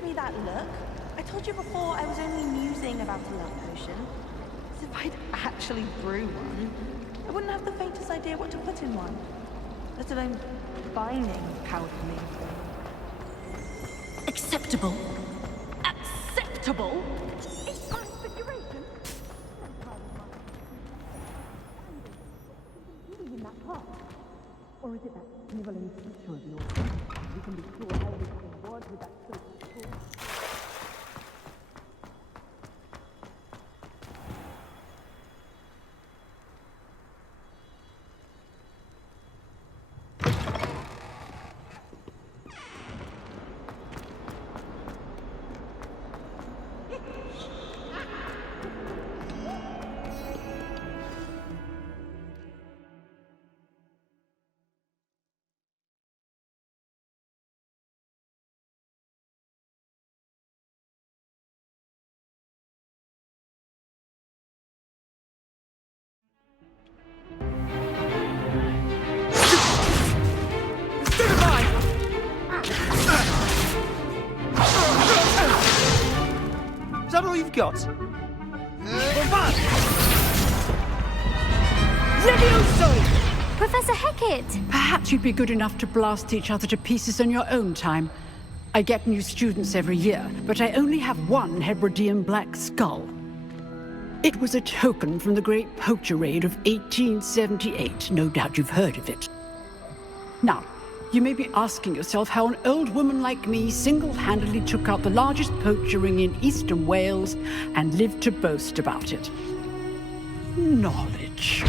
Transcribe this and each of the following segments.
give me that look? I told you before I was only musing about a love potion. As if I'd actually brew one. I wouldn't have the faintest idea what to put in one. Let alone binding powder for me. Acceptable. Acceptable? It's transfiguration. In that part. Or is it that sniveling teacher of yours? You can be sure how you can word with that silk. Is that all you've got? Levioso! Professor Hecat! Perhaps you'd be good enough to blast each other to pieces in your own time. I get new students every year, but I only have one Hebridean black skull. It was a token from the Great Poacher Raid of 1878. No doubt you've heard of it. Now, you may be asking yourself how an old woman like me single-handedly took out the largest poacher ring in eastern Wales and lived to boast about it. Knowledge.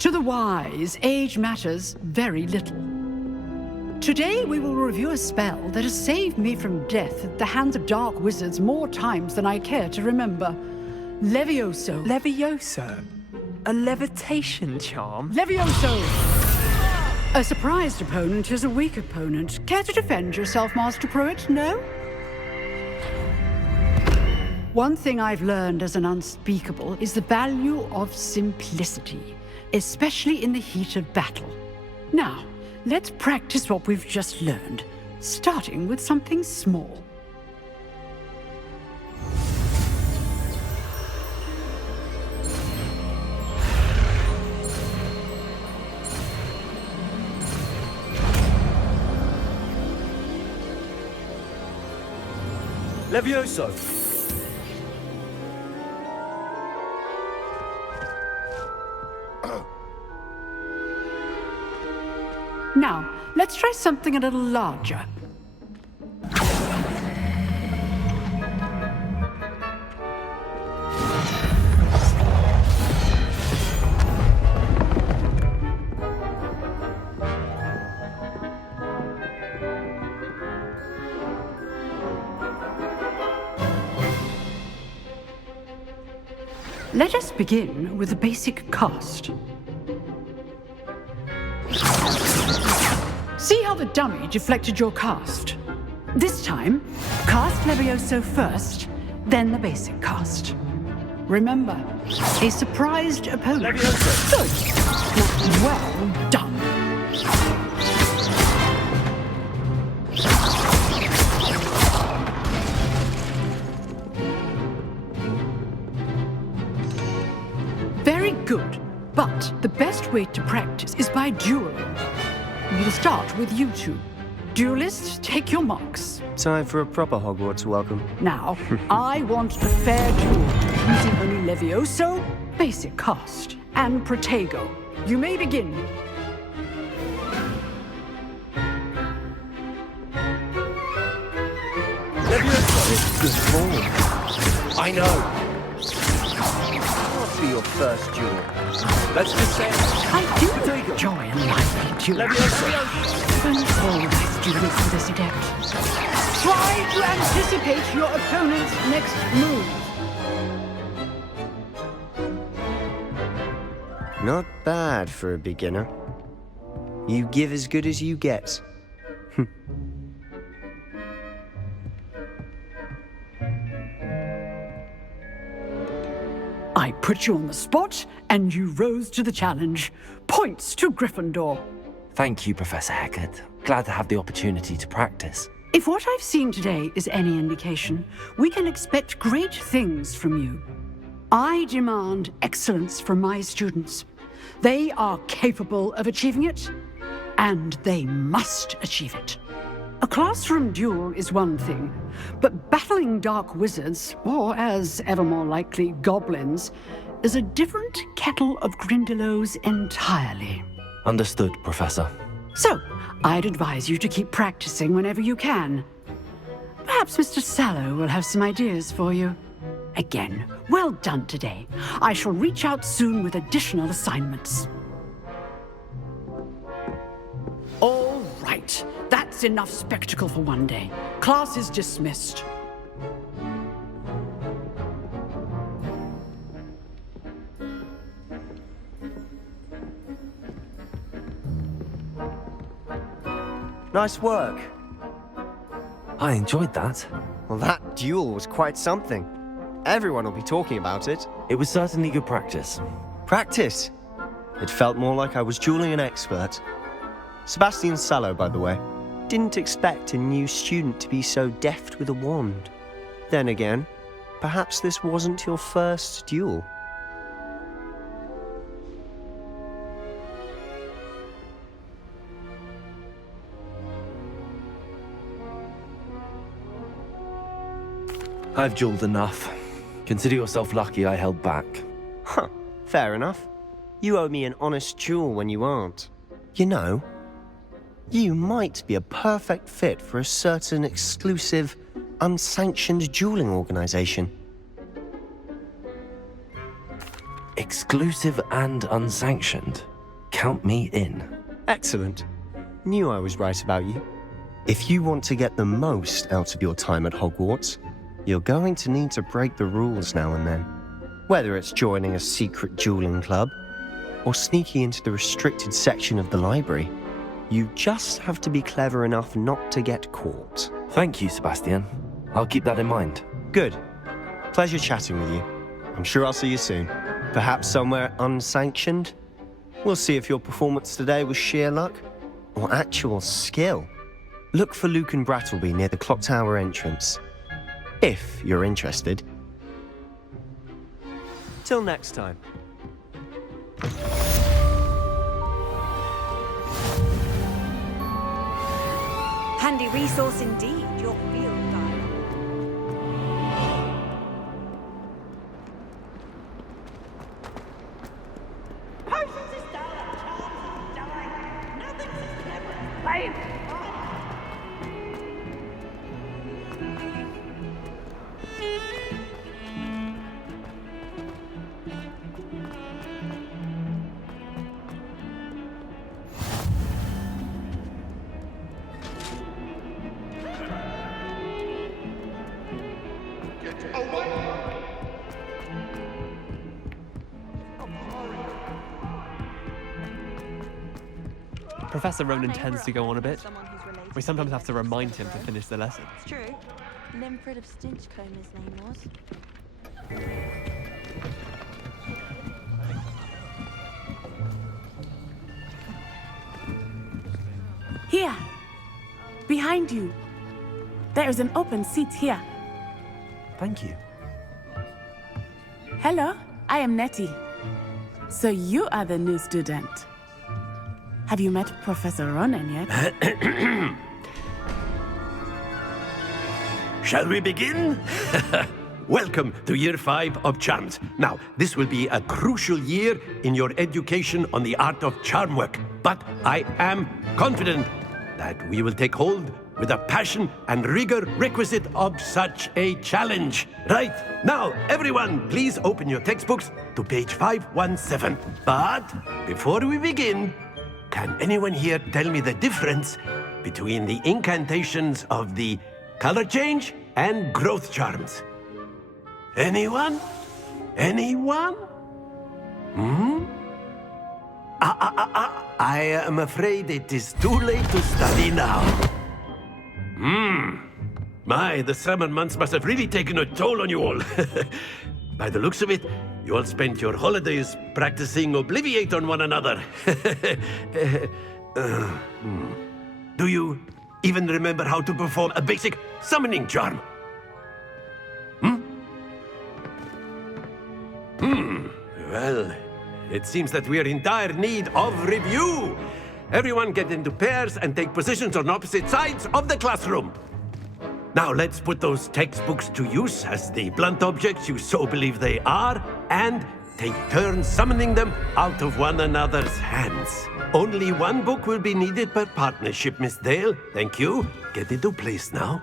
To the wise, age matters very little. Today we will review a spell that has saved me from death at the hands of dark wizards more times than I care to remember. Levioso. Levioso? A levitation charm? Levioso! A surprised opponent is a weak opponent. Care to defend yourself, Master Pruitt? No? One thing I've learned as an unspeakable is the value of simplicity, especially in the heat of battle. Now, let's practice what we've just learned, starting with something small. Levioso! Now, let's try something a little larger. Let us begin with the basic cast. See how the dummy deflected your cast? This time, cast Levioso first, then the basic cast. Remember, a surprised opponent. Levioso! Good. Well done. Very good, but the best way to practice is by dueling. We'll start with you two. Duelists, take your marks. Time for a proper Hogwarts welcome. Now, I want a fair duel, using only Levioso, basic cast, and Protego. You may begin. Levioso! Good form. I know. What'll be your first duel? Let's just say I do enjoy a lively duel. Levioso! All my students for this adept. Try to anticipate your opponent's next move. Not bad for a beginner. You give as good as you get. I put you on the spot, and you rose to the challenge. Points to Gryffindor. Thank you, Professor Heckert. Glad to have the opportunity to practice. If what I've seen today is any indication, we can expect great things from you. I demand excellence from my students. They are capable of achieving it, and they must achieve it. A classroom duel is one thing, but battling dark wizards, or as ever more likely, goblins, is a different kettle of Grindylows entirely. Understood, Professor. So, I'd advise you to keep practicing whenever you can. Perhaps Mr. Sallow will have some ideas for you. Again, well done today. I shall reach out soon with additional assignments. All right, that's enough spectacle for one day. Class is dismissed. Nice work. I enjoyed that. Well, that duel was quite something. Everyone will be talking about it. It was certainly good practice. Practice? It felt more like I was dueling an expert. Sebastian Sallow, by the way. Didn't expect a new student to be so deft with a wand. Then again, perhaps this wasn't your first duel. I've dueled enough. Consider yourself lucky I held back. Huh, fair enough. You owe me an honest duel when you aren't. You know, you might be a perfect fit for a certain exclusive, unsanctioned dueling organization. Exclusive and unsanctioned. Count me in. Excellent. Knew I was right about you. If you want to get the most out of your time at Hogwarts, you're going to need to break the rules now and then. Whether it's joining a secret dueling club, or sneaking into the restricted section of the library, you just have to be clever enough not to get caught. Thank you, Sebastian. I'll keep that in mind. Good. Pleasure chatting with you. I'm sure I'll see you soon. Perhaps somewhere unsanctioned? We'll see if your performance today was sheer luck, or actual skill. Look for Luke and Brattleby near the clock tower entrance. If you're interested. Till next time. Handy resource indeed, your field guide. Professor Ronan tends to go on a bit. We sometimes have to remind him to finish the lesson. It's true. Limfred of Stinchcombe his name was. Here, behind you. There is an open seat here. Thank you. Hello, I am Nettie. So you are the new student. Have you met Professor Ronan yet? Shall we begin? Welcome to Year 5 of Charms. Now, this will be a crucial year in your education on the art of charm work. But I am confident that we will take hold with the passion and rigor requisite of such a challenge. Right, now, everyone, please open your textbooks to page 517. But before we begin, can anyone here tell me the difference between the incantations of the color change and growth charms? Anyone? Anyone? I am afraid it is too late to study now. My, the summer months must have really taken a toll on you all. By the looks of it, you all spent your holidays practicing Obliviate on one another. Do you even remember how to perform a basic summoning charm? Well, it seems that we are in dire need of review. Everyone get into pairs and take positions on opposite sides of the classroom. Now let's put those textbooks to use as the blunt objects you so believe they are, and take turns summoning them out of one another's hands. Only one book will be needed per partnership, Miss Dale. Thank you. Get into place now.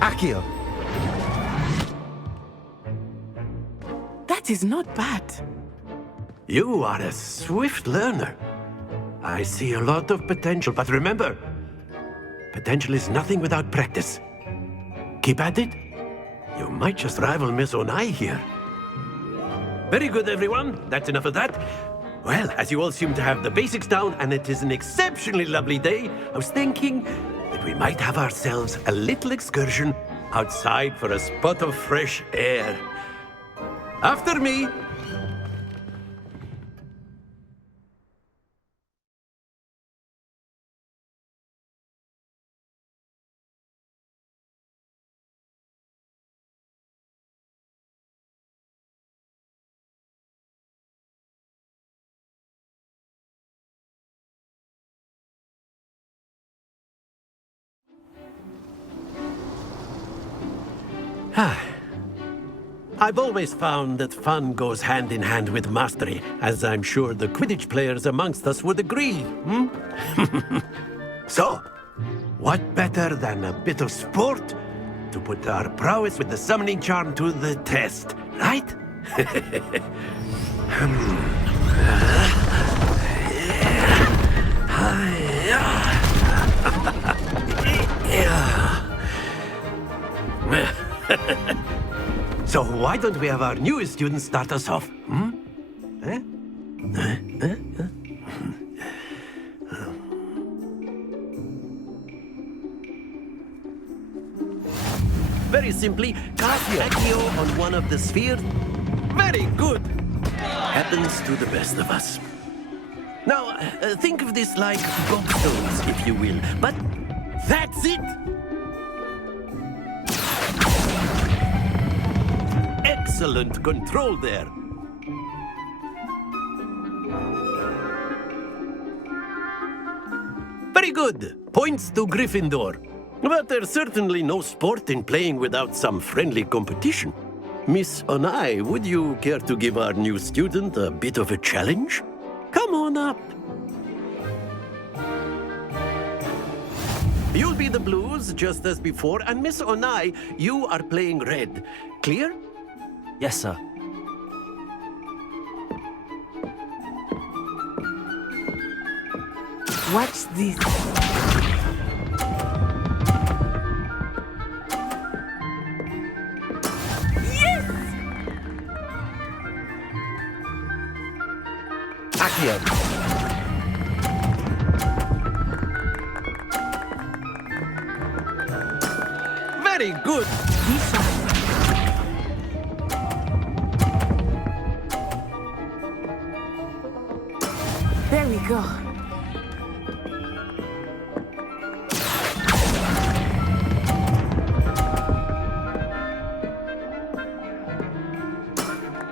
Accio! That is not bad. You are a swift learner. I see a lot of potential, but remember, potential is nothing without practice. Keep at it. You might just rival Miss Onai here. Very good, everyone. That's enough of that. Well, as you all seem to have the basics down, and it is an exceptionally lovely day, I was thinking that we might have ourselves a little excursion outside for a spot of fresh air. After me. I've always found that fun goes hand in hand with mastery, as I'm sure the Quidditch players amongst us would agree, So, what better than a bit of sport to put our prowess with the summoning charm to the test, right? So why don't we have our newest student start us off? Very simply, cast Accio on one of the spheres. Very good. Happens to the best of us. Now, think of this like gobstones, if you will. But that's it. Excellent control there. Very good. Points to Gryffindor. But there's certainly no sport in playing without some friendly competition. Miss Onai, would you care to give our new student a bit of a challenge? Come on up. You'll be the blues, just as before, and Miss Onai, you are playing red. Clear? Yes, sir. Watch this. Accio! Very good. There we go.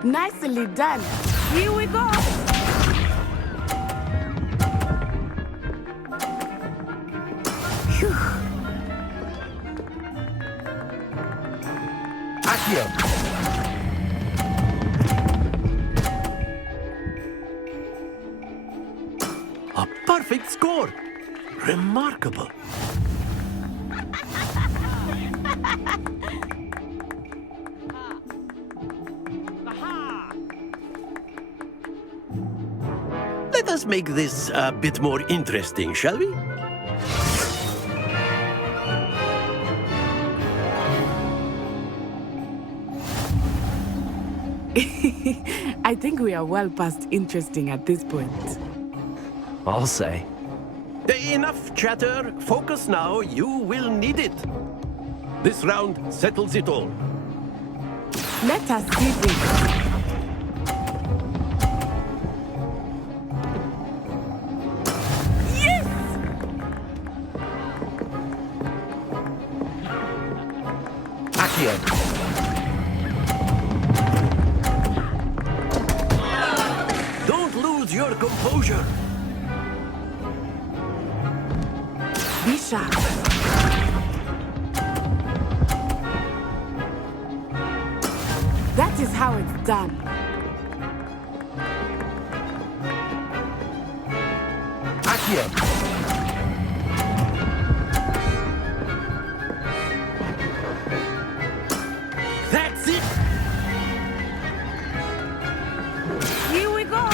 Nicely done. Here we go. Phew. Accio! A perfect score. Remarkable. Let us make this a bit more interesting, shall we? I think we are well past interesting at this point. I'll say. Enough chatter. Focus now. You will need it. This round settles it all. Let us see this. Don't lose your composure. Be sharp. That is how it's done. Accio. That's it. Here we go.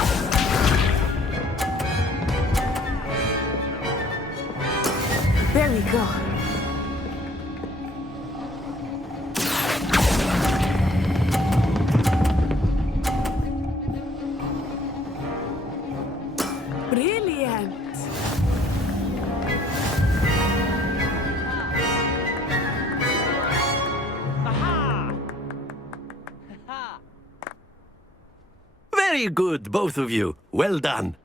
There we go. Brilliant. Very good, both of you. Well done.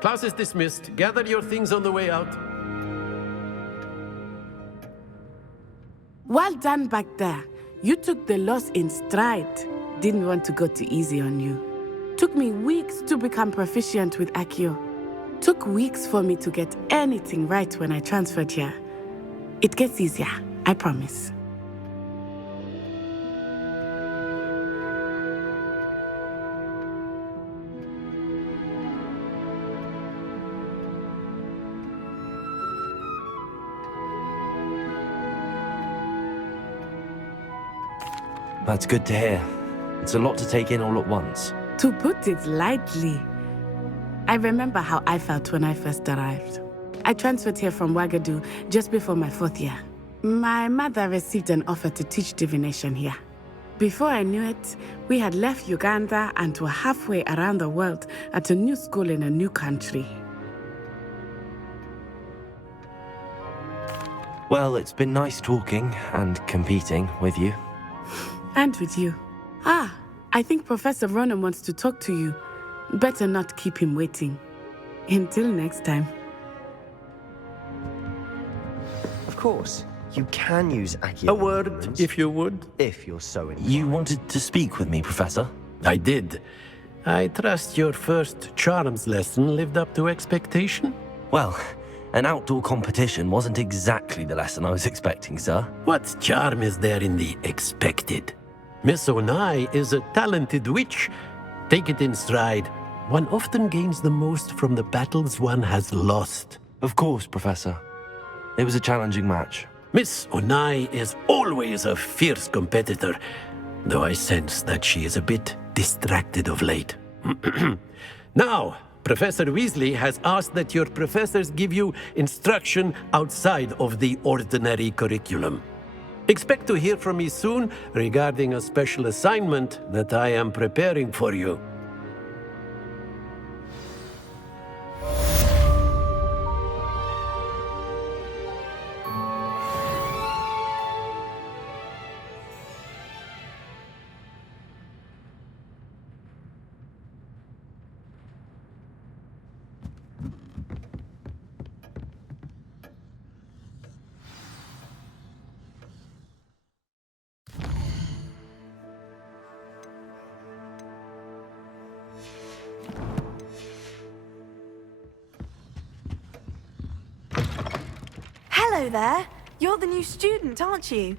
Class is dismissed. Gather your things on the way out. Well done back there. You took the loss in stride. Didn't want to go too easy on you. Took me weeks to become proficient with Accio. Took weeks for me to get anything right when I transferred here. It gets easier, I promise. That's good to hear. It's a lot to take in all at once. To put it lightly, I remember how I felt when I first arrived. I transferred here from Ouagadougou just before my 4th year. My mother received an offer to teach divination here. Before I knew it, we had left Uganda and were halfway around the world at a new school in a new country. Well, it's been nice talking and competing with you. And with you. I think Professor Ronan wants to talk to you. Better not keep him waiting. Until next time. Of course, you can use Accio. A word, if you would. If you're so inclined. You wanted to speak with me, Professor? I did. I trust your first charms lesson lived up to expectation? Well, an outdoor competition wasn't exactly the lesson I was expecting, sir. What charm is there in the expected? Miss Onai is a talented witch. Take it in stride. One often gains the most from the battles one has lost. Of course, Professor. It was a challenging match. Miss Onai is always a fierce competitor, though I sense that she is a bit distracted of late. Now, Professor Weasley has asked that your professors give you instruction outside of the ordinary curriculum. Expect to hear from me soon regarding a special assignment that I am preparing for you. Hello there. You're the new student, aren't you?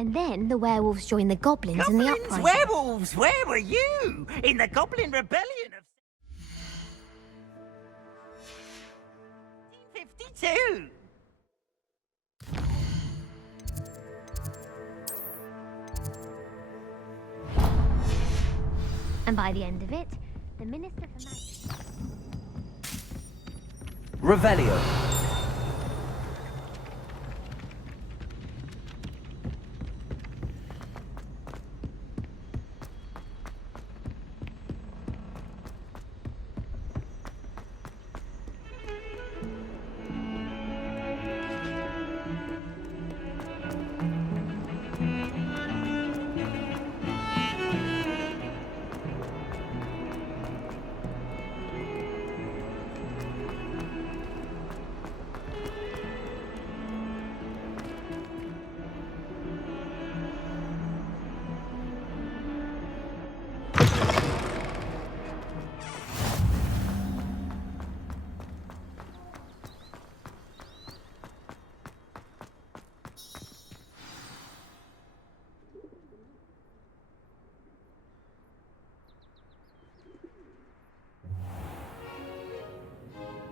And then the werewolves join the goblins in the uprising. Werewolves! Where were you? In the Goblin Rebellion of 1952! And by the end of it, the Minister for Magic... Revelio.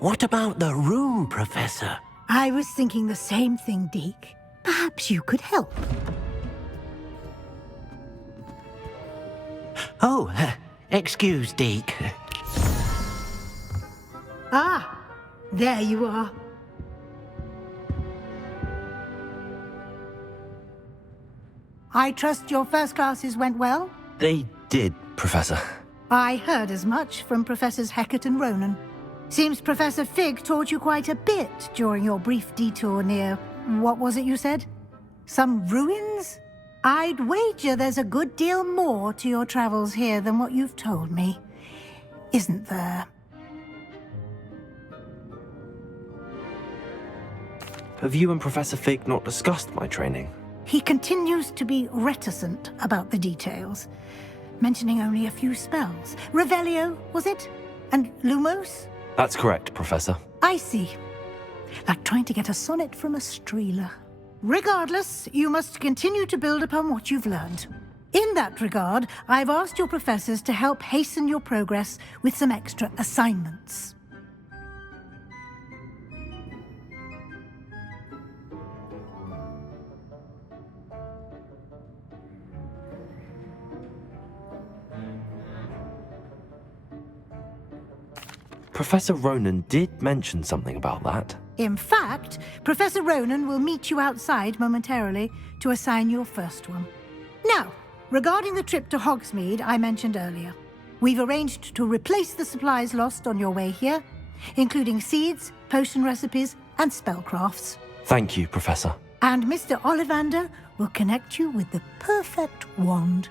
What about the room, Professor? I was thinking the same thing, Deke. Perhaps you could help. Oh, excuse, Deke. Ah, there you are. I trust your first classes went well? They did, Professor. I heard as much from Professors Hecat and Ronan. Seems Professor Fig taught you quite a bit during your brief detour near... what was it you said? Some ruins? I'd wager there's a good deal more to your travels here than what you've told me. Isn't there? Have you and Professor Fig not discussed my training? He continues to be reticent about the details, mentioning only a few spells. Revelio, was it? And Lumos? That's correct, Professor. I see. Like trying to get a sonnet from a streeler. Regardless, you must continue to build upon what you've learned. In that regard, I've asked your professors to help hasten your progress with some extra assignments. Professor Ronan did mention something about that. In fact, Professor Ronan will meet you outside momentarily to assign your first one. Now, regarding the trip to Hogsmeade I mentioned earlier, we've arranged to replace the supplies lost on your way here, including seeds, potion recipes, and spellcrafts. Thank you, Professor. And Mr. Ollivander will connect you with the perfect wand.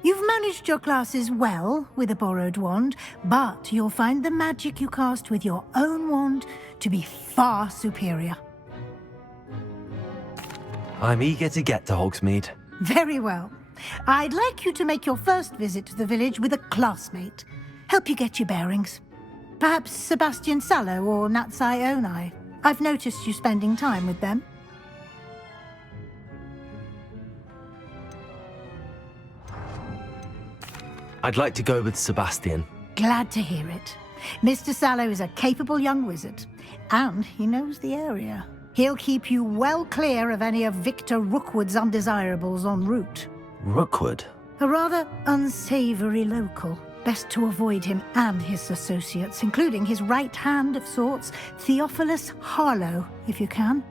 You've managed your classes well with a borrowed wand, but you'll find the magic you cast with your own wand to be far superior. I'm eager to get to Hogsmeade. Very well. I'd like you to make your first visit to the village with a classmate. Help you get your bearings. Perhaps Sebastian Sallow or Natsai Onai. I've noticed you spending time with them. I'd like to go with Sebastian. Glad to hear it. Mr. Sallow is a capable young wizard, and he knows the area. He'll keep you well clear of any of Victor Rookwood's undesirables en route. Rookwood? A rather unsavory local. Best to avoid him and his associates, including his right hand of sorts, Theophilus Harlow, if you can.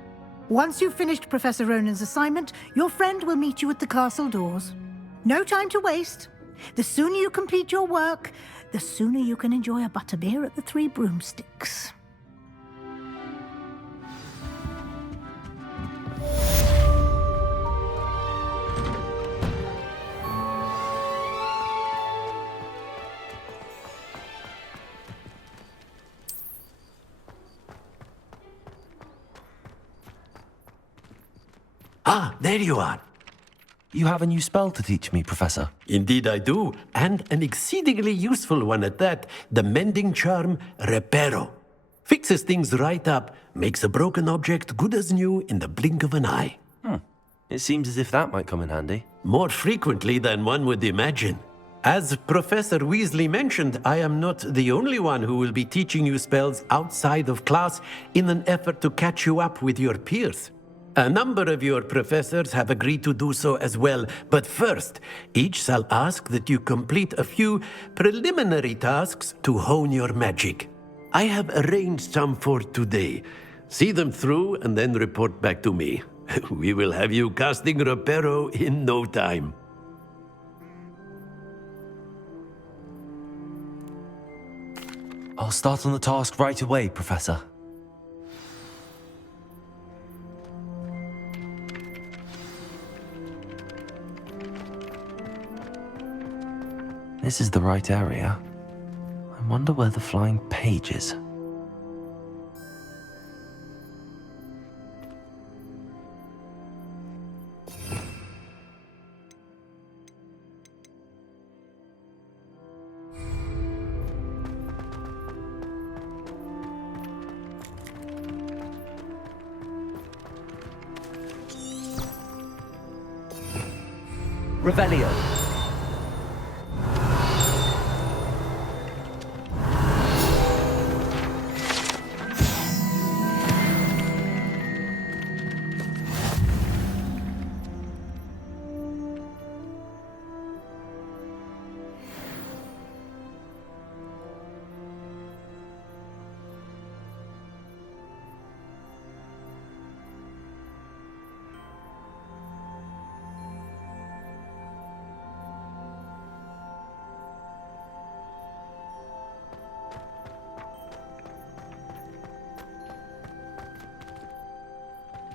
Once you've finished Professor Ronan's assignment, your friend will meet you at the castle doors. No time to waste. The sooner you complete your work, the sooner you can enjoy a butterbeer at the Three Broomsticks. Ah, there you are. You have a new spell to teach me, Professor. Indeed I do, and an exceedingly useful one at that, the mending charm Reparo. Fixes things right up, makes a broken object good as new in the blink of an eye. It seems as if that might come in handy. More frequently than one would imagine. As Professor Weasley mentioned, I am not the only one who will be teaching you spells outside of class in an effort to catch you up with your peers. A number of your professors have agreed to do so as well, but first, each shall ask that you complete a few preliminary tasks to hone your magic. I have arranged some for today. See them through and then report back to me. We will have you casting Reparo in no time. I'll start on the task right away, Professor. This is the right area. I wonder where the flying page is. Revelio.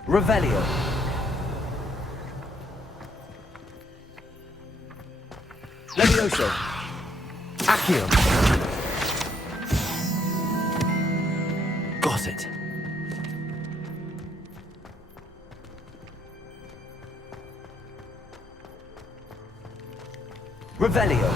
Revelio. Levioso. Accio. Got it. Revelio.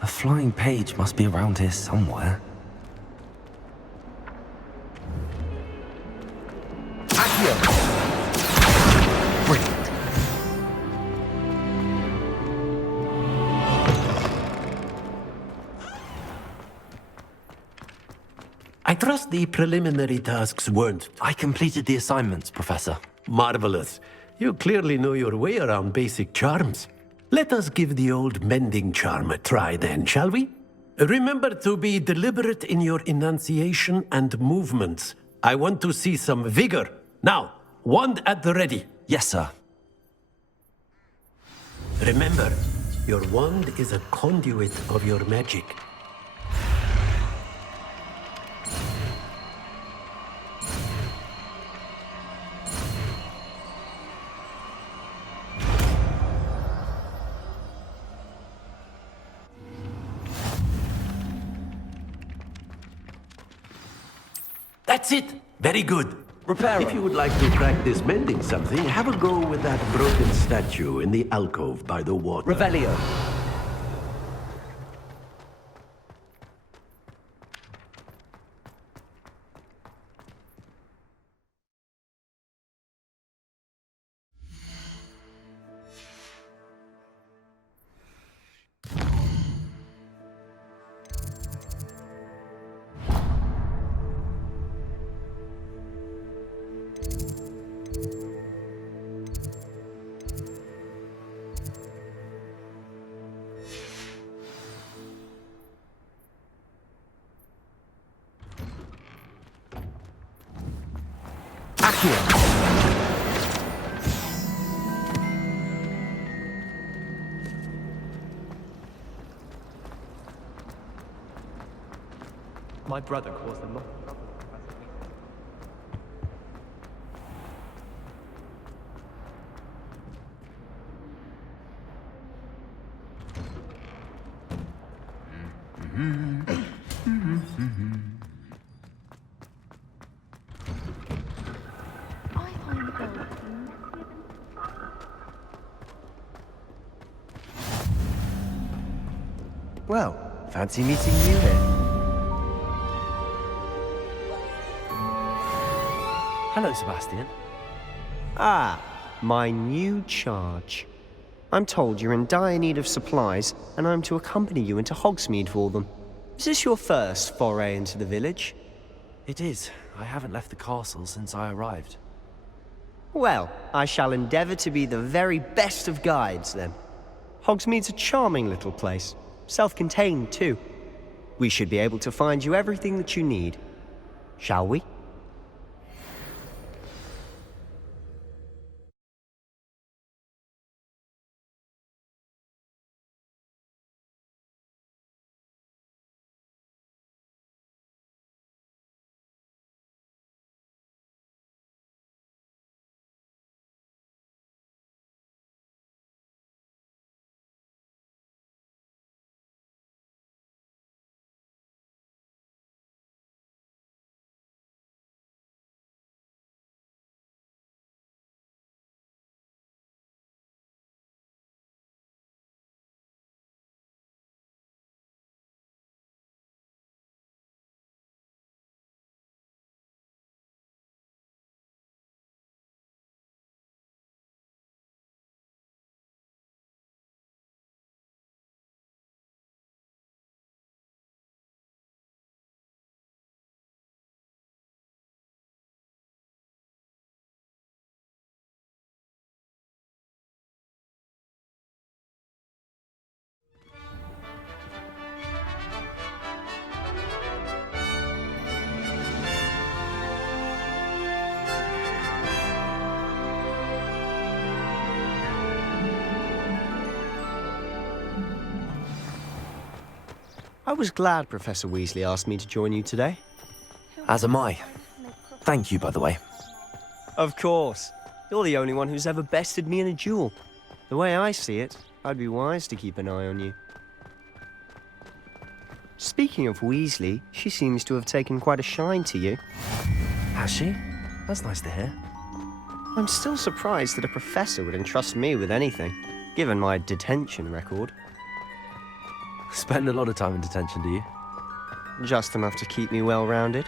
A flying page must be around here somewhere. Accio! Brilliant. I trust the preliminary tasks weren't. I completed the assignments, Professor. Marvelous. You clearly know your way around basic charms. Let us give the old mending charm a try then, shall we? Remember to be deliberate in your enunciation and movements. I want to see some vigor. Now, wand at the ready. Yes, sir. Remember, your wand is a conduit of your magic. That's it! Very good. Reparo. If you would like to practice mending something, have a go with that broken statue in the alcove by the water. Revelio. My brother calls them not. find the gold. Well, fancy meeting you here. Hello, Sebastian. Ah, my new charge. I'm told you're in dire need of supplies, and I'm to accompany you into Hogsmeade for them. Is this your first foray into the village? It is. I haven't left the castle since I arrived. Well, I shall endeavour to be the very best of guides, then. Hogsmeade's a charming little place. Self-contained, too. We should be able to find you everything that you need. Shall we? I was glad Professor Weasley asked me to join you today. As am I. Thank you, by the way. Of course. You're the only one who's ever bested me in a duel. The way I see it, I'd be wise to keep an eye on you. Speaking of Weasley, she seems to have taken quite a shine to you. Has she? That's nice to hear. I'm still surprised that a professor would entrust me with anything, given my detention record. Spend a lot of time in detention, do you? Just enough to keep me well-rounded.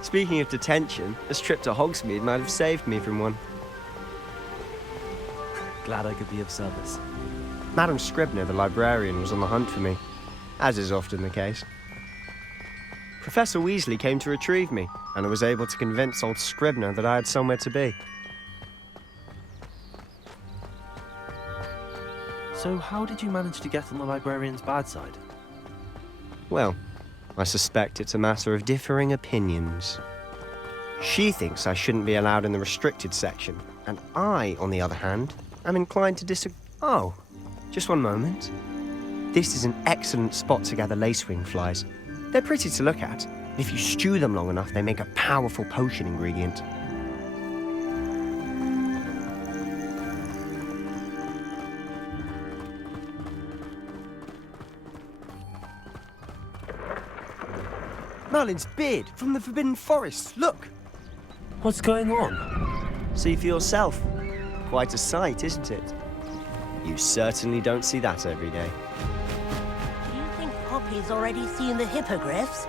Speaking of detention, this trip to Hogsmeade might have saved me from one. Glad I could be of service. Madam Scribner, the librarian, was on the hunt for me, as is often the case. Professor Weasley came to retrieve me, and I was able to convince old Scribner that I had somewhere to be. So how did you manage to get on the librarian's bad side? Well, I suspect it's a matter of differing opinions. She thinks I shouldn't be allowed in the restricted section, and I, on the other hand, am inclined to disagree. Oh, just one moment. This is an excellent spot to gather lacewing flies. They're pretty to look at. If you stew them long enough, they make a powerful potion ingredient. Merlin's beard from the Forbidden Forest. Look! What's going on? See for yourself. Quite a sight, isn't it? You certainly don't see that every day. Do you think Poppy's already seen the hippogriffs?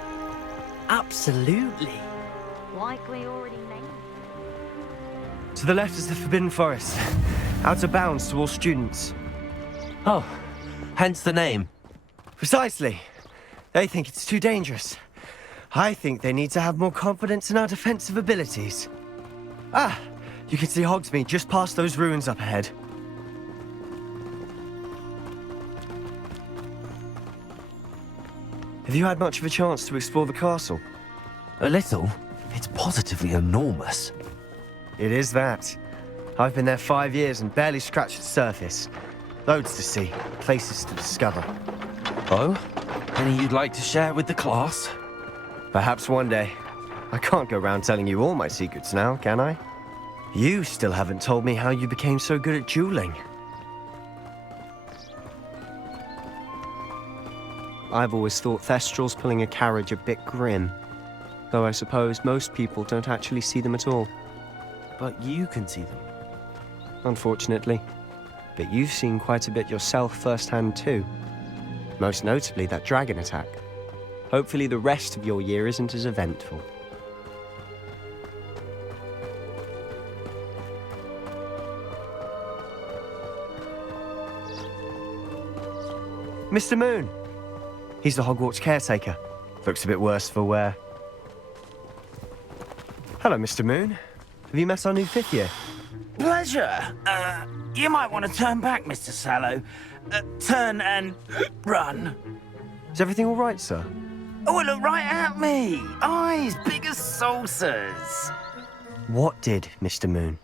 Absolutely. Like we already named. To the left is the Forbidden Forest. Out of bounds to all students. Oh, hence the name. Precisely. They think it's too dangerous. I think they need to have more confidence in our defensive abilities. Ah, you can see Hogsmeade just past those ruins up ahead. Have you had much of a chance to explore the castle? A little. It's positively enormous. It is that. I've been there 5 years and barely scratched the surface. Loads to see, places to discover. Oh? Any you'd like to share with the class? Perhaps one day. I can't go around telling you all my secrets now, can I? You still haven't told me how you became so good at dueling. I've always thought Thestrals pulling a carriage a bit grim. Though I suppose most people don't actually see them at all. But you can see them. Unfortunately. But you've seen quite a bit yourself firsthand too. Most notably that dragon attack. Hopefully the rest of your year isn't as eventful. Mr. Moon! He's the Hogwarts caretaker. Looks a bit worse for wear. Hello, Mr. Moon. Have you met our new 5th year? Pleasure. You might want to turn back, Mr. Sallow. Turn and run. Is everything all right, sir? Oh, look right at me. Eyes big as saucers. What did, Mr. Moon?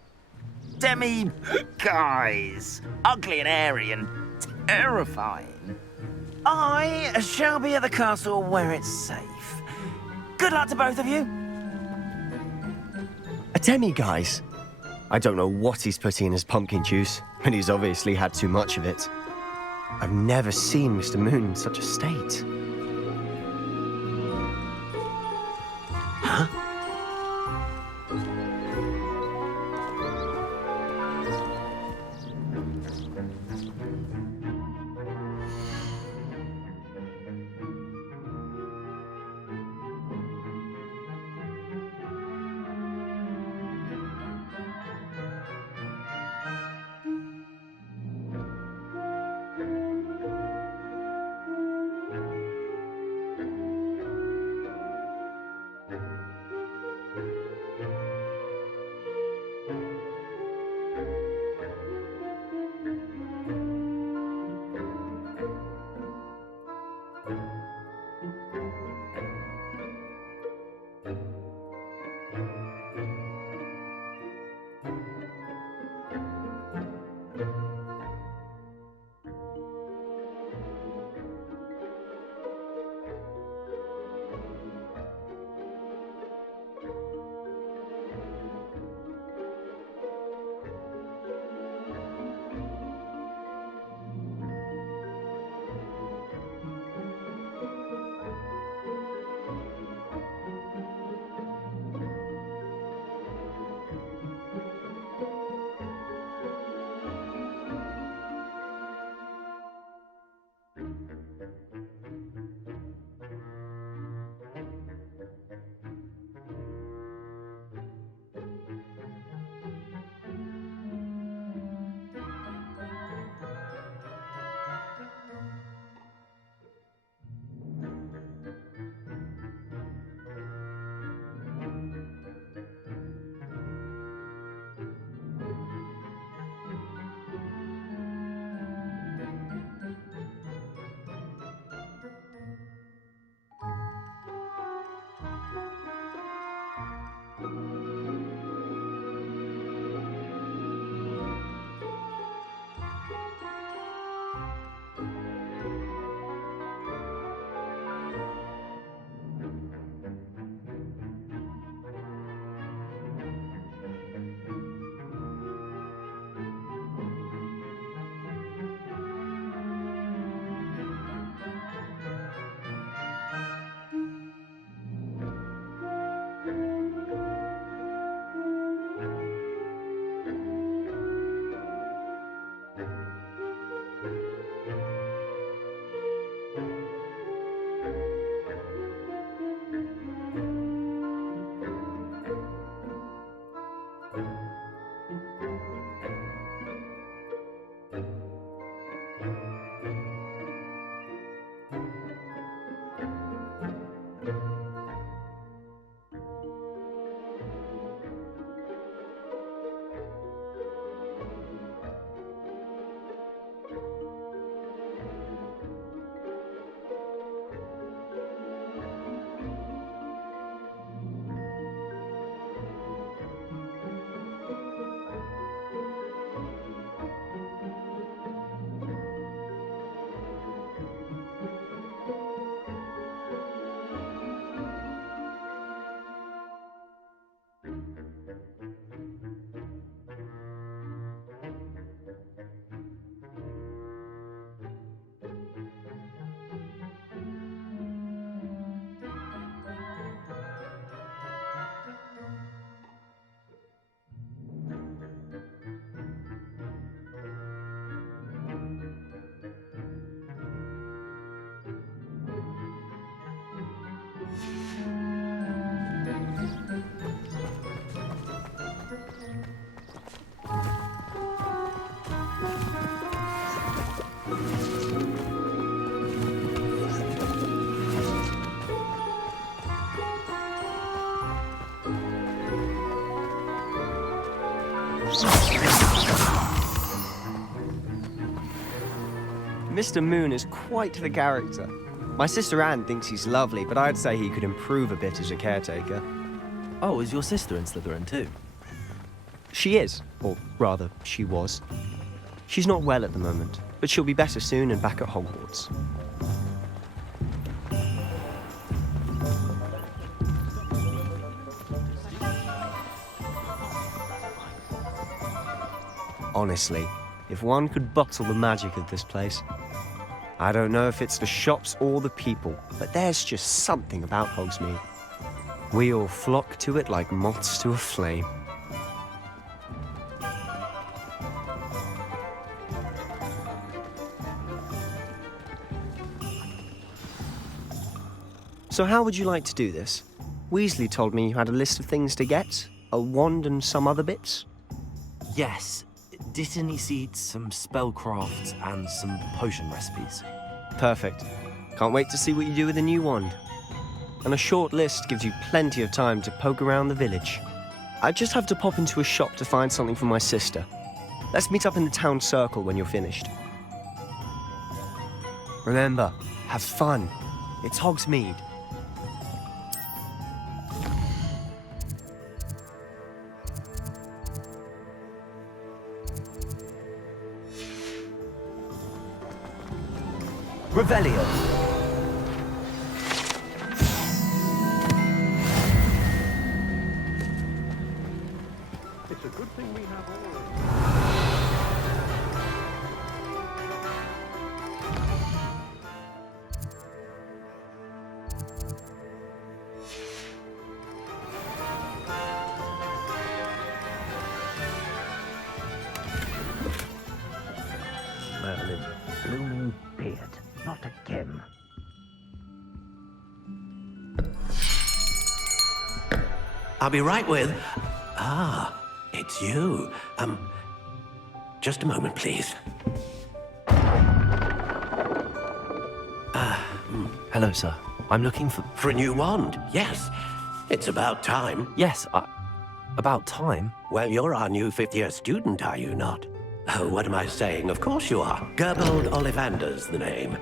Guys. Ugly and airy and terrifying. I shall be at the castle where it's safe. Good luck to both of you. A demi-guise? I don't know what he's putting in his pumpkin juice, but he's obviously had too much of it. I've never seen Mr. Moon in such a state. Huh? Mr. Moon is quite the character. My sister Anne thinks he's lovely, but I'd say he could improve a bit as a caretaker. Oh, is your sister in Slytherin too? She is, or rather, she was. She's not well at the moment, but she'll be better soon and back at Hogwarts. Honestly, if one could bottle the magic of this place. I don't know if it's the shops or the people, but there's just something about Hogsmeade. We all flock to it like moths to a flame. So how would you like to do this? Weasley told me you had a list of things to get, a wand and some other bits. Yes. Dittany seeds, some spellcrafts, and some potion recipes. Perfect. Can't wait to see what you do with the new wand. And a short list gives you plenty of time to poke around the village. I just have to pop into a shop to find something for my sister. Let's meet up in the town circle when you're finished. Remember, have fun. It's Hogsmeade. Revelio. It's a good thing we have Merlin's blooming beard. Not again. I'll be right with... Ah, it's you. Just a moment, please. Hello, sir. I'm looking for... For a new wand, yes. It's about time. Yes, about time? Well, you're our new fifth-year student, are you not? Oh, what am I saying? Of course you are. Gerbold Ollivander's the name.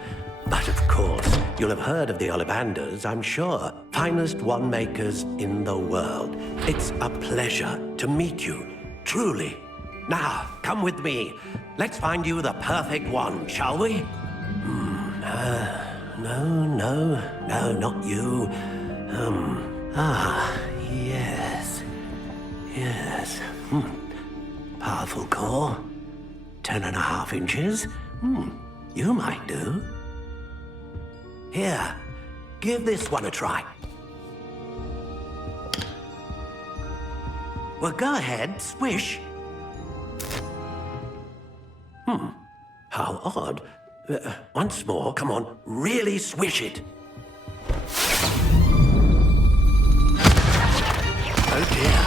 But of course, you'll have heard of the Ollivanders, I'm sure. Finest wand makers in the world. It's a pleasure to meet you, truly. Now, come with me. Let's find you the perfect wand, shall we? No, not you. Yes. Powerful core. 10.5 inches. You might do. Here, give this one a try. Well, go ahead, swish. How odd. Once more, come on, really swish it. Oh dear.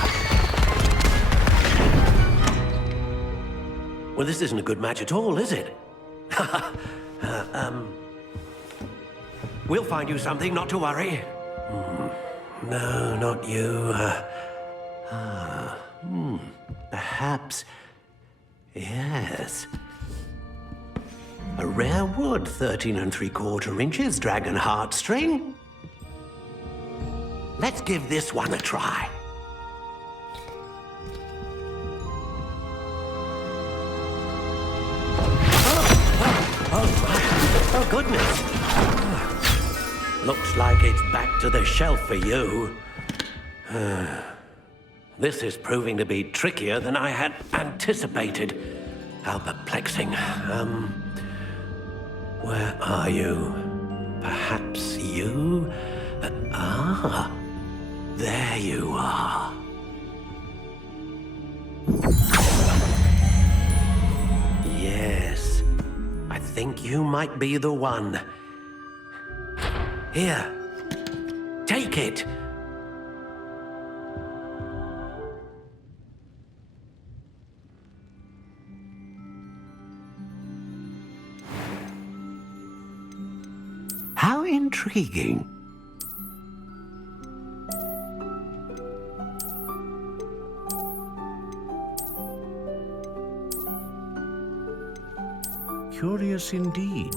Well, this isn't a good match at all, is it? We'll find you something, not to worry. No, not you. Perhaps... Yes. A rare wood, 13 3/4 inches, dragon heartstring. Let's give this one a try. Oh, goodness. Looks like it's back to the shelf for you. This is proving to be trickier than I had anticipated. How perplexing. Where are you? Perhaps you? There you are. Yes, I think you might be the one. Here, take it. How intriguing. Curious indeed.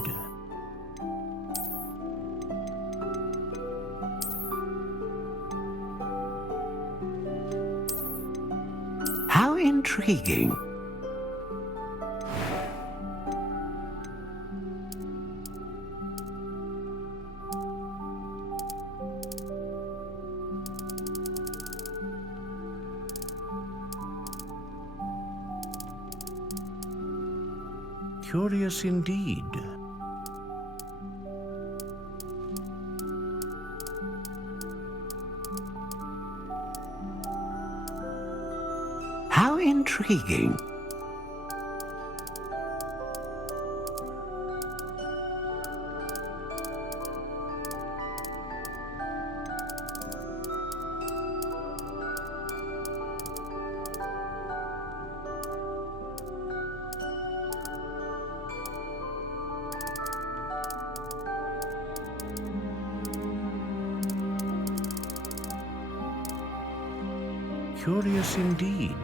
How intriguing. Curious indeed. How intriguing. Curious indeed.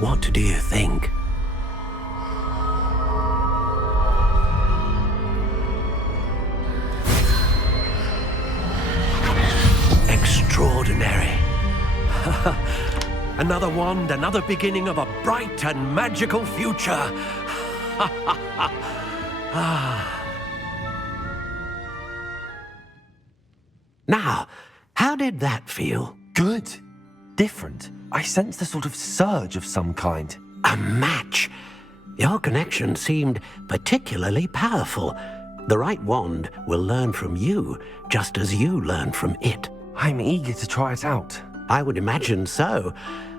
What do you think? Extraordinary. Another wand, another beginning of a bright and magical future. Now, how did that feel? Good. Different. I sensed a sort of surge of some kind. A match. Your connection seemed particularly powerful. The right wand will learn from you, just as you learn from it. I'm eager to try it out. I would imagine so.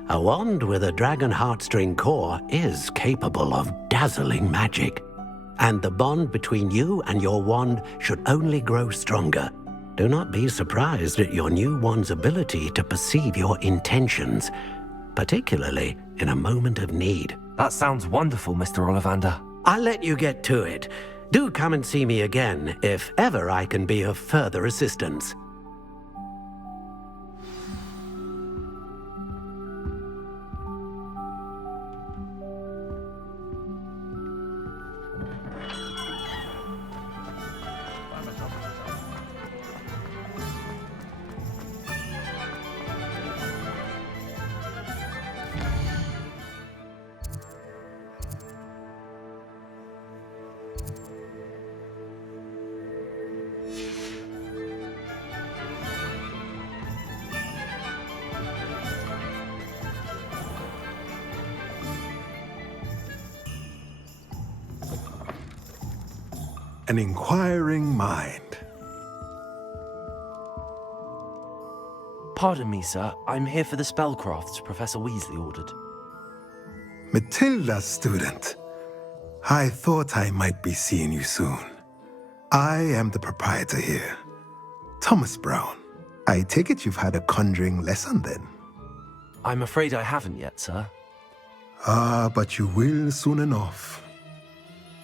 A wand with a dragon heartstring core is capable of dazzling magic. And the bond between you and your wand should only grow stronger. Do not be surprised at your new wand's ability to perceive your intentions, particularly in a moment of need. That sounds wonderful, Mr. Ollivander. I'll let you get to it. Do come and see me again if ever I can be of further assistance. An inquiring mind. Pardon me, sir. I'm here for the spellcrafts Professor Weasley ordered. Matilda's student. I thought I might be seeing you soon. I am the proprietor here, Thomas Brown. I take it you've had a conjuring lesson then? I'm afraid I haven't yet, sir. Ah, but you will soon enough.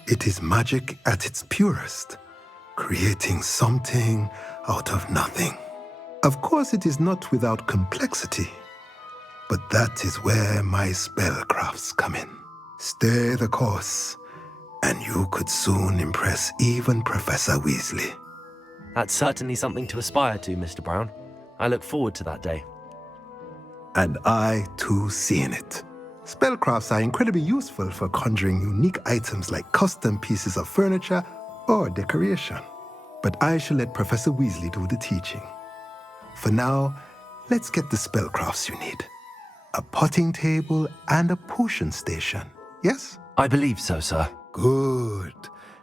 It is magic at its purest, creating something out of nothing. Of course, it is not without complexity, but that is where my spellcrafts come in. Stay the course, and you could soon impress even Professor Weasley. That's certainly something to aspire to, Mr. Brown. I look forward to that day. And I, too, seeing it. Spellcrafts are incredibly useful for conjuring unique items like custom pieces of furniture or decoration. But I shall let Professor Weasley do the teaching. For now, let's get the spellcrafts you need. A potting table and a potion station, yes? I believe so, sir. Good.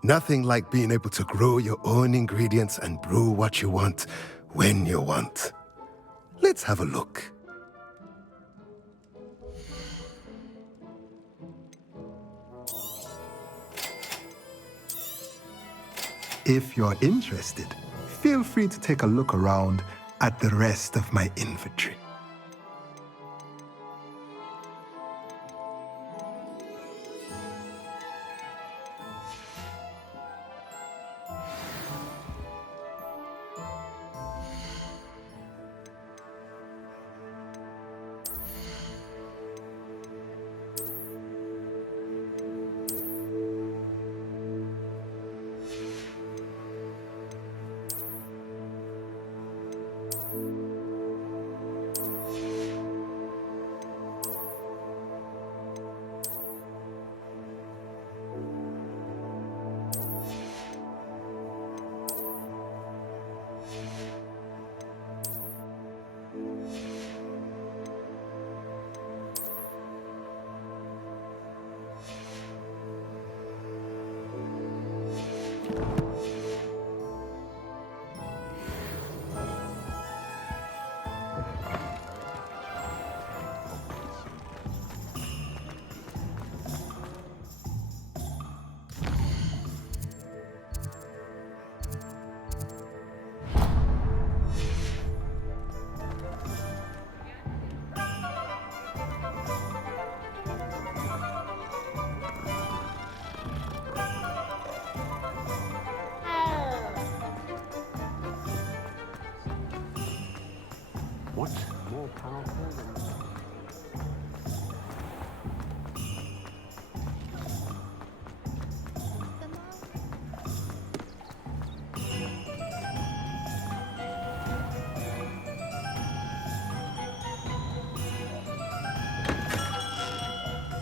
Nothing like being able to grow your own ingredients and brew what you want when you want. Let's have a look. If you're interested, feel free to take a look around at the rest of my inventory.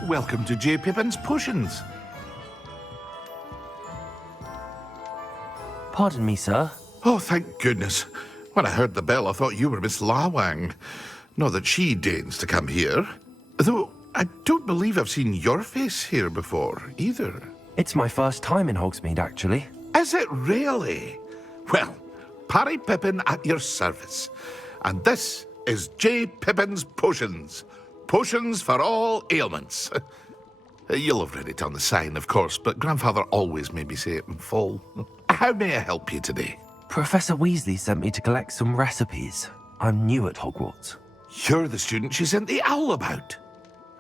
welcome to J. Pippin's Potions. Pardon me, sir. Oh, thank goodness. When I heard the bell, I thought you were Miss Lawang. Not that she deigns to come here. Though I don't believe I've seen your face here before, either. It's my first time in Hogsmeade, actually. Is it really? Well, Parry Pippin at your service. And this is J. Pippin's Potions. Potions for all ailments. You'll have read it on the sign, of course, but Grandfather always made me say it in full. How may I help you today? Professor Weasley sent me to collect some recipes. I'm new at Hogwarts. You're the student she sent the owl about.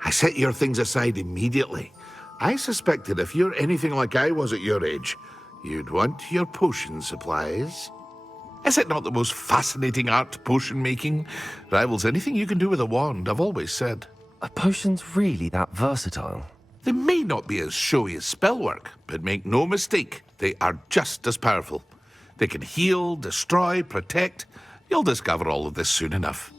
I set your things aside immediately. I suspected if you're anything like I was at your age, you'd want your potion supplies. Is it not the most fascinating art, potion making? Rivals anything you can do with a wand, I've always said. Are potions really that versatile? They may not be as showy as spellwork, but make no mistake, they are just as powerful. They can heal, destroy, protect. You'll discover all of this soon enough.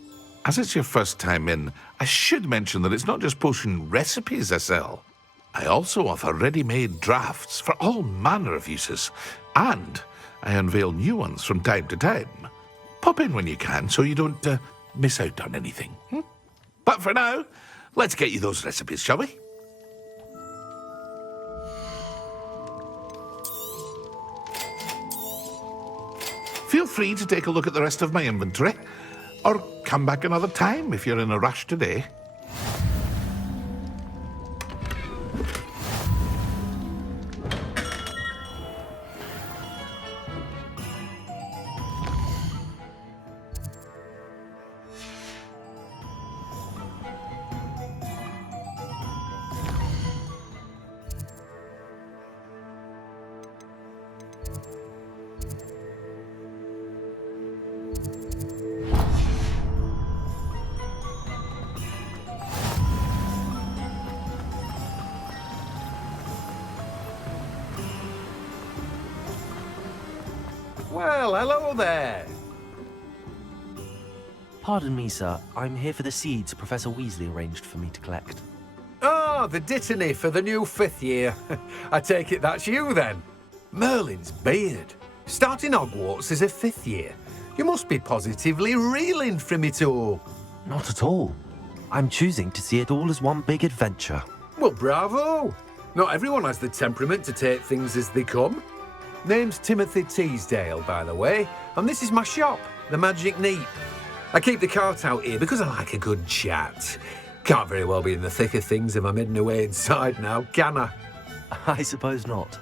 As it's your first time in, I should mention that it's not just potion recipes I sell. I also offer ready-made drafts for all manner of uses, and I unveil new ones from time to time. Pop in when you can so you don't miss out on anything. But for now, let's get you those recipes, shall we? Feel free to take a look at the rest of my inventory, or come back another time if you're in a rush today. Well, hello there. Pardon me, sir. I'm here for the seeds Professor Weasley arranged for me to collect. Oh, the dittany for the new 5th year. I take it that's you, then. Merlin's beard. Starting Hogwarts as a 5th year. You must be positively reeling from it all. Not at all. I'm choosing to see it all as one big adventure. Well, bravo. Not everyone has the temperament to take things as they come. Name's Timothy Teasdale, by the way, and this is my shop, the Magic Neep. I keep the cart out here because I like a good chat. Can't very well be in the thick of things if I'm hidden away inside now, can I? I suppose not.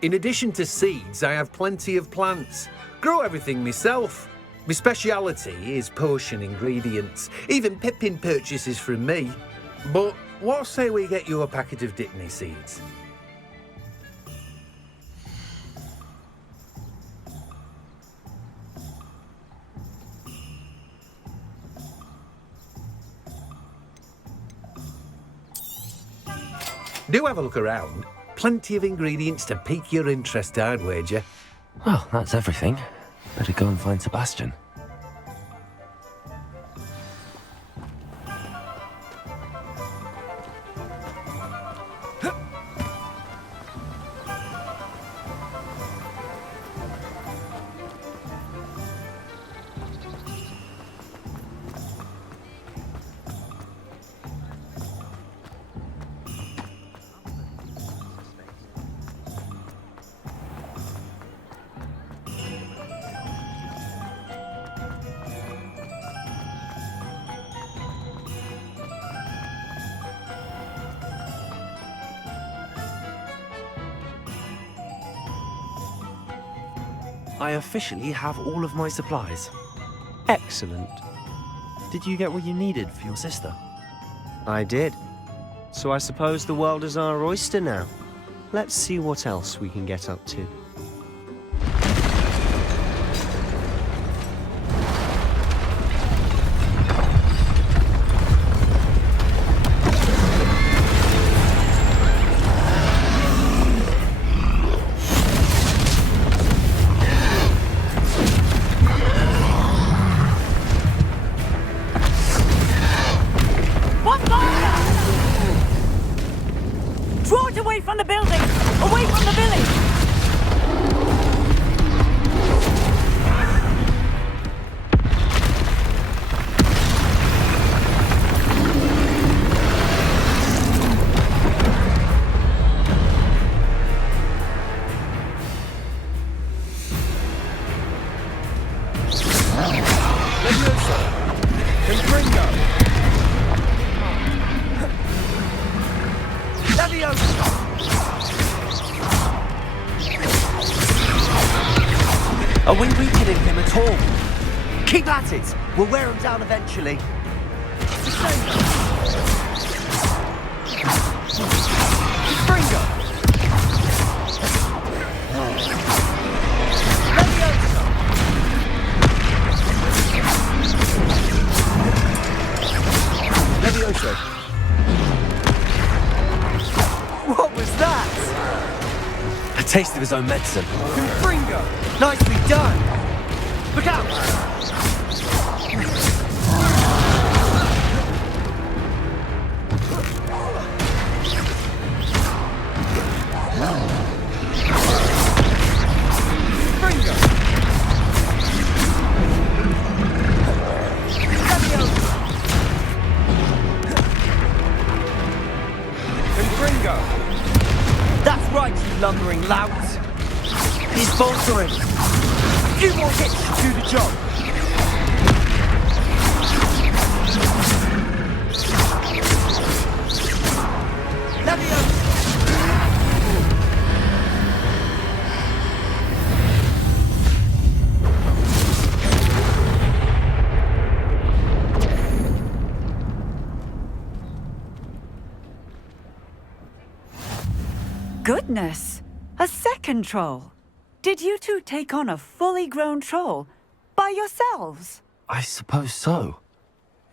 In addition to seeds, I have plenty of plants. Grow everything myself. My speciality is potion ingredients. Even Pippin purchases from me. But what say we get you a packet of Dittany seeds? Do have a look around. Plenty of ingredients to pique your interest, I'd wager. Well, that's everything. Better go and find Sebastian. I officially have all of my supplies. Excellent. Did you get what you needed for your sister? I did. So I suppose the world is our oyster now. Let's see what else we can get up to. Get away from the building! Away from the village! Are we weakening him at all? Keep at it! We'll wear him down eventually. Springer! Levioso! What was that? A taste of his own medicine. Springer! Nicely done! Look out! Springer! Springer! That's right, you lumbering lout! He's faltering! Few more hits to do the job. Goodness! A second troll! Did you two take on a fully grown troll by yourselves? I suppose so.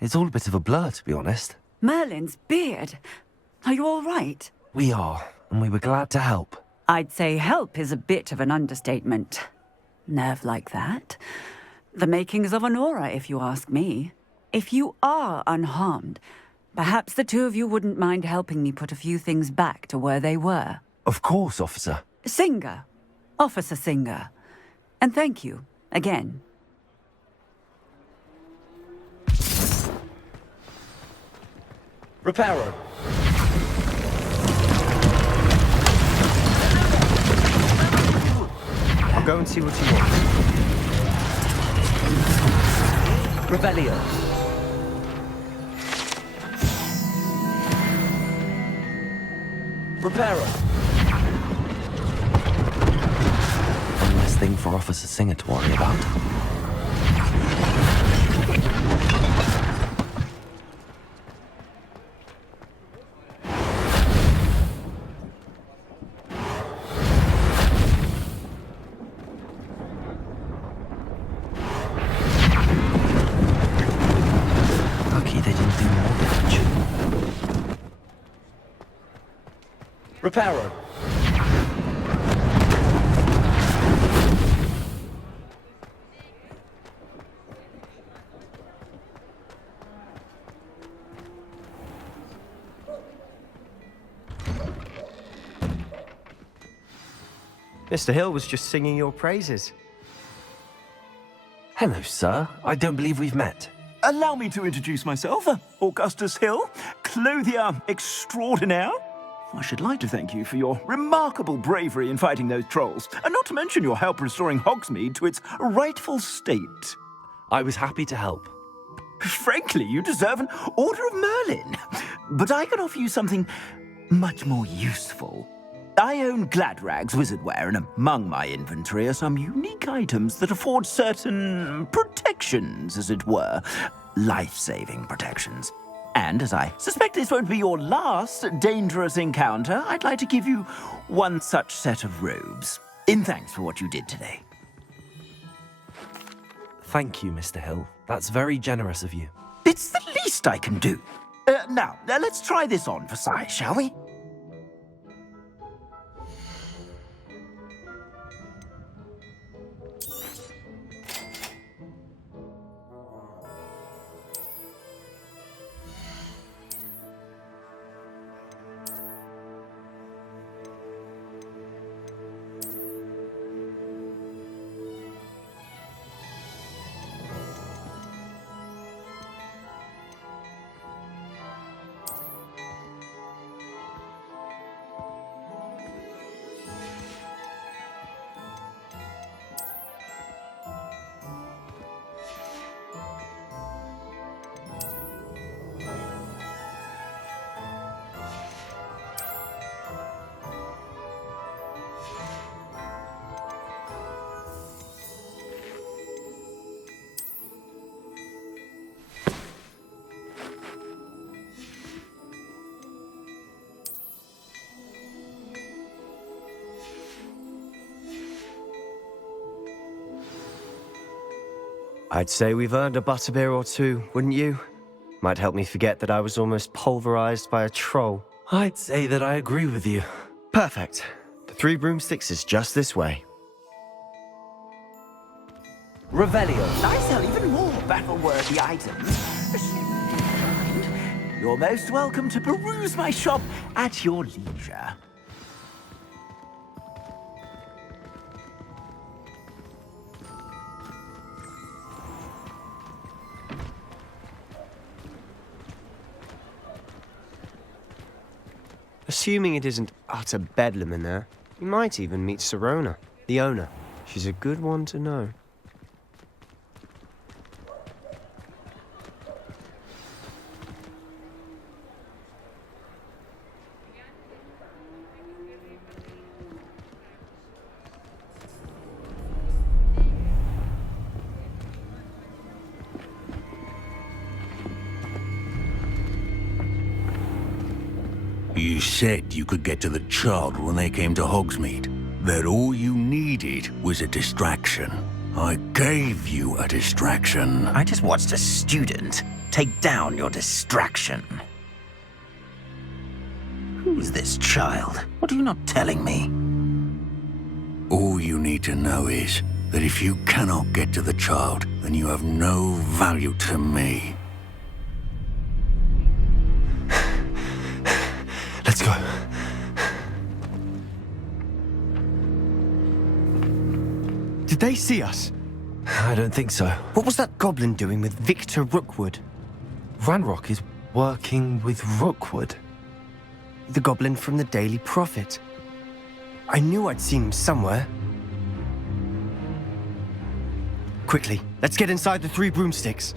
It's all a bit of a blur, to be honest. Merlin's beard. Are you all right? We are, and we were glad to help. I'd say help is a bit of an understatement. Nerve like that. The makings of an aura, if you ask me. If you are unharmed, perhaps the two of you wouldn't mind helping me put a few things back to where they were. Of course, officer. Singer. Officer Singer. And thank you, again. Reparo. I'll go and see what you want. Revelio. Reparo. One less thing for Officer Singer to worry about. Lucky they didn't do more damage. Reparo. Mr. Hill was just singing your praises. Hello, sir. I don't believe we've met. Allow me to introduce myself, Augustus Hill, clothier extraordinaire. I should like to thank you for your remarkable bravery in fighting those trolls, and not to mention your help restoring Hogsmeade to its rightful state. I was happy to help. Frankly, you deserve an Order of Merlin. But I can offer you something much more useful. I own Gladrag's wizardware, and among my inventory are some unique items that afford certain protections, as it were. Life-saving protections. And as I suspect this won't be your last dangerous encounter, I'd like to give you one such set of robes, in thanks for what you did today. Thank you, Mr. Hill. That's very generous of you. It's the least I can do. Now, let's try this on for size, shall we? I'd say we've earned a butterbeer or two, wouldn't you? Might help me forget that I was almost pulverized by a troll. I'd say that I agree with you. Perfect. The Three Broomsticks is just this way. Revelio. I sell even more battle-worthy items. You're most welcome to peruse my shop at your leisure. Assuming it isn't utter bedlam in there, you might even meet Sirona, the owner. She's a good one to know. You said you could get to the child when they came to Hogsmeade. That all you needed was a distraction. I gave you a distraction. I just watched a student take down your distraction. Who's this child? What are you not telling me? All you need to know is that if you cannot get to the child, then you have no value to me. Let's go. Did they see us? I don't think so. What was that goblin doing with Victor Rookwood? Ranrock is working with Rookwood. The goblin from the Daily Prophet. I knew I'd seen him somewhere. Quickly, let's get inside the Three Broomsticks.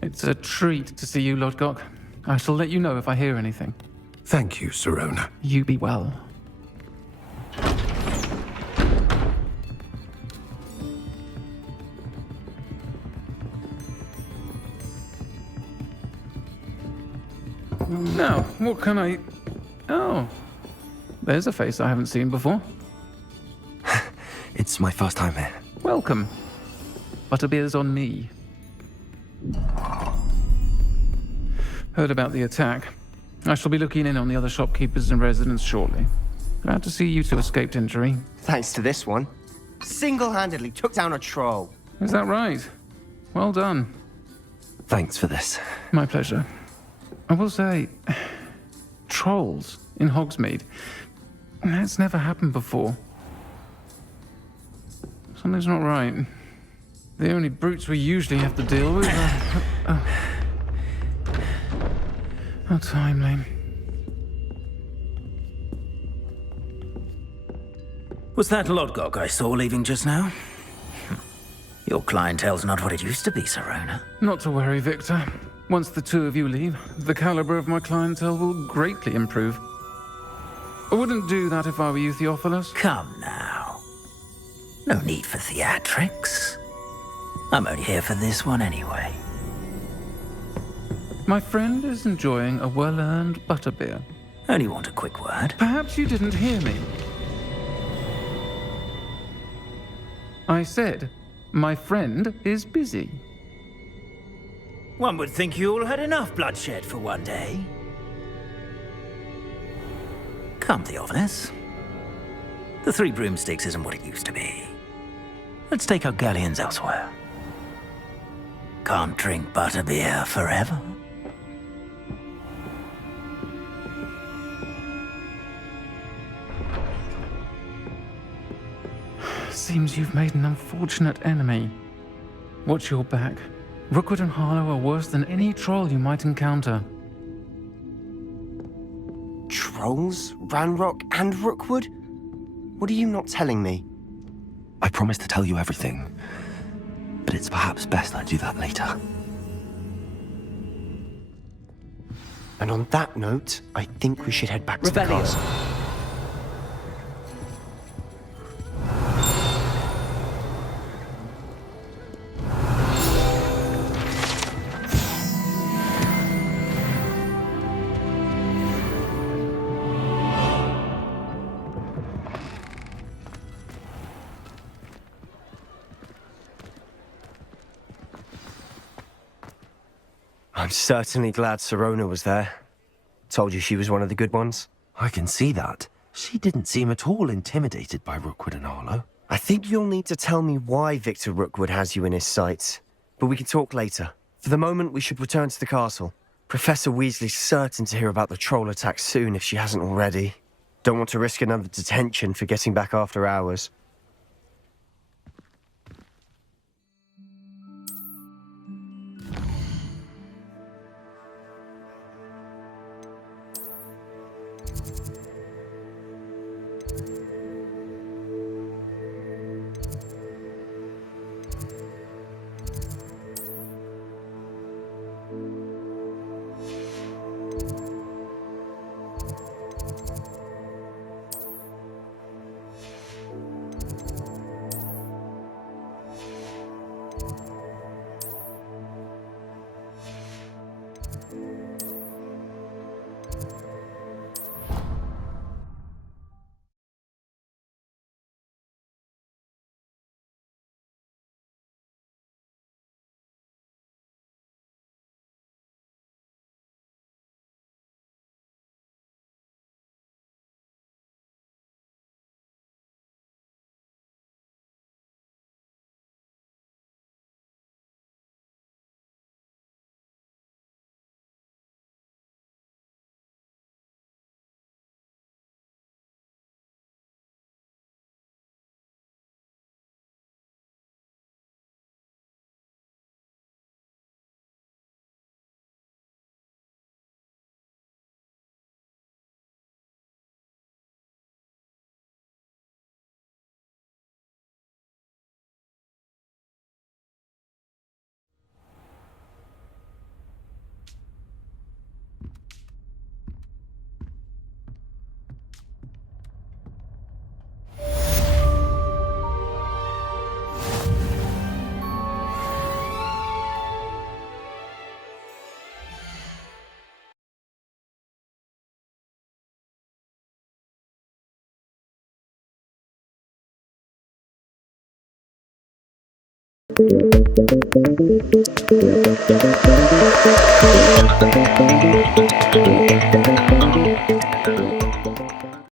It's a treat to see you, Lodgok. I shall let you know if I hear anything. Thank you, Sirona. You be well. Now, what can I... Oh, there's a face I haven't seen before. It's my first time here. Welcome. Butterbeer's on me. Heard about the attack. I shall be looking in on the other shopkeepers and residents shortly. Glad to see you two escaped injury. Thanks to this one. Single-handedly took down a troll. Is that right? Well done. Thanks for this. My pleasure. I will say, trolls in Hogsmeade. That's never happened before. Something's not right. The only brutes we usually have to deal with are... How timely. Was that Lodgok I saw leaving just now? Your clientele's not what it used to be, Sirona. Not to worry, Victor. Once the two of you leave, the caliber of my clientele will greatly improve. I wouldn't do that if I were you, Theophilus. Come now. No need for theatrics. I'm only here for this one anyway. My friend is enjoying a well-earned butterbeer. Only want a quick word. Perhaps you didn't hear me. I said, my friend is busy. One would think you all had enough bloodshed for one day. Come, Theophilus. The Three Broomsticks isn't what it used to be. Let's take our galleons elsewhere. Can't drink butterbeer forever. Seems you've made an unfortunate enemy. Watch your back. Rookwood and Harlow are worse than any troll you might encounter. Trolls? Ranrock and Rookwood? What are you not telling me? I promised to tell you everything, but it's perhaps best I do that later. And on that note, I think we should head back to the castle. I'm certainly glad Sirona was there. Told you she was one of the good ones. I can see that. She didn't seem at all intimidated by Rookwood and Harlow. I think you'll need to tell me why Victor Rookwood has you in his sights. But we can talk later. For the moment, we should return to the castle. Professor Weasley's certain to hear about the troll attack soon if she hasn't already. Don't want to risk another detention for getting back after hours. Thank you.